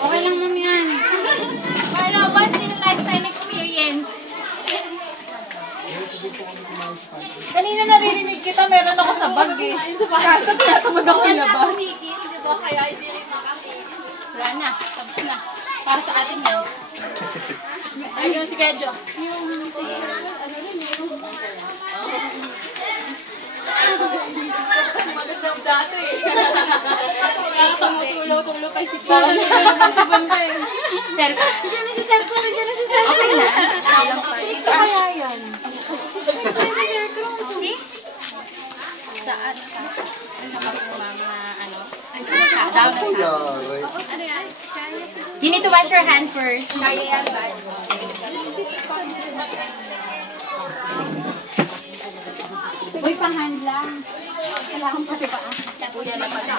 Okay lang naman yan. Para once in a lifetime experience. Kanina naririnig kita, meron ako sa bag eh. Kaso tinatamad ako ilabas. Kaya hindi rin makakinig. Wala na, tapos na. Para sa atin yan. Ayun si Kedjo. Magandang dati eh. Tulo-tulo pa si Paul. Serko. Diyan na si Serko. Diyan na si Serko. Okay na. Ito kaya yan. Saan? Sa pagkumang na ano? Down na sa. Ano yan? You need to wash your hand first. Kaya yan, bad. Uy, pang-hand lang. Kailangan pati pa. Kuya na pala.